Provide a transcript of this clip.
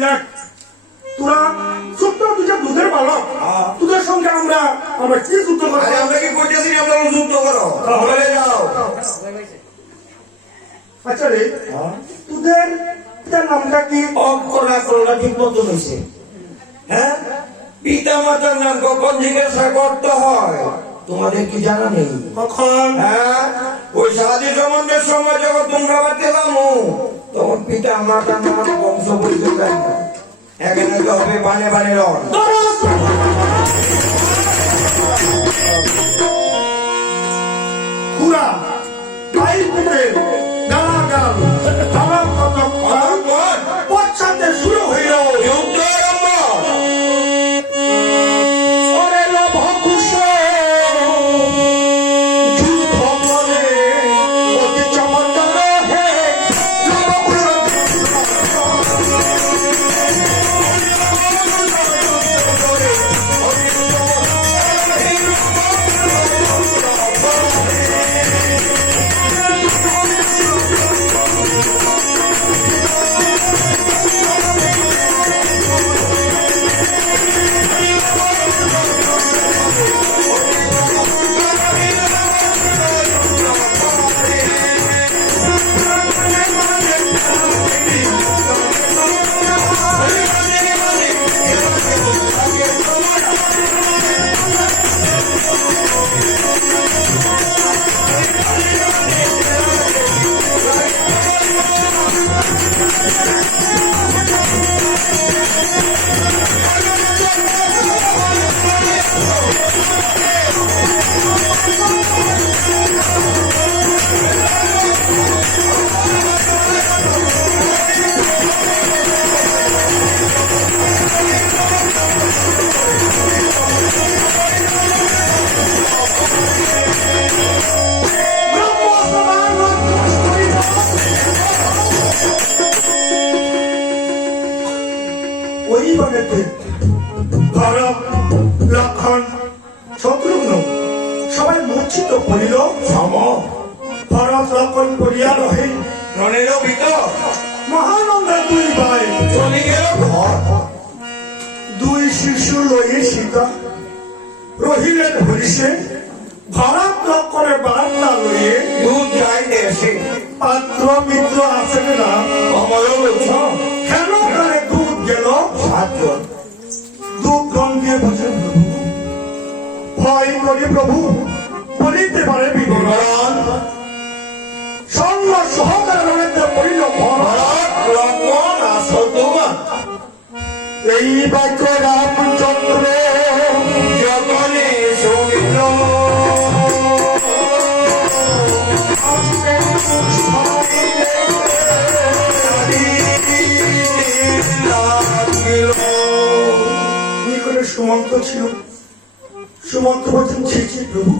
দেখ তোরা ছোট্ট দুটা দুধের বালক তোদের সঙ্গে আমরা কি যুদ্ধ করবো? আমরা কি করতেছি? আমরা যুদ্ধ করো, বলে যাও। আচ্ছা রে, তোদের নামটা কি? অক্ষরা করলা ঠিক মতো হয়েছে। হ্যাঁ, পিতা মাতার নাম কখন জিজ্ঞাসা করতে হয় তোমাদের কি জানা নেই? কখন? হ্যাঁ, ওই সারাদি সম্বন্ধের সময় যখন তোমরা বাড়তে পারো তখন পিতা মাতার নাম বংশ পরিচয় দেয় না। এখানে তো হবে বানে বানে রন। খুড়া ভাই পুত্রের গালাগাল আমার কত পশ্চাতে শুরু হইল যুদ্ধ আরম্ভ। ওরে লভ কুশ যুদ্ধ করে অতি চমৎকার হে লভ কুশ ওই বাড়িতে ভরত লক্ষণ শত্রুঘ্ন সবাই মূর্ছিত করিল। ভরত লক্ষণ করিয়া রহে রণেরও ভিতর মহানন্দের দুই ভাই চলে গেল ঘর। দুই শিশু লয়ে সীতা রহিলেন হরিষে। ভরত লক্ষণের বার্তা লয়ে দুধ যাই দেশে পাত্র মিত্র আছে না কমল বলছ কেন কানে দুধ গেল? সাতজন দুধ গম দিয়ে বলছেন প্রভু ভয় করি প্রভু বলিতে পারে বিবরণ সঙ্গ সহকারে রণেতে পড়িল ভরত লক্ষণ আসো তোমার। এই বাক্য রামচন্দ্র যখনে শুনিল নিকটে সুমন্ত ছিল। সুমন্ত বলছেন ছি ছি প্রভু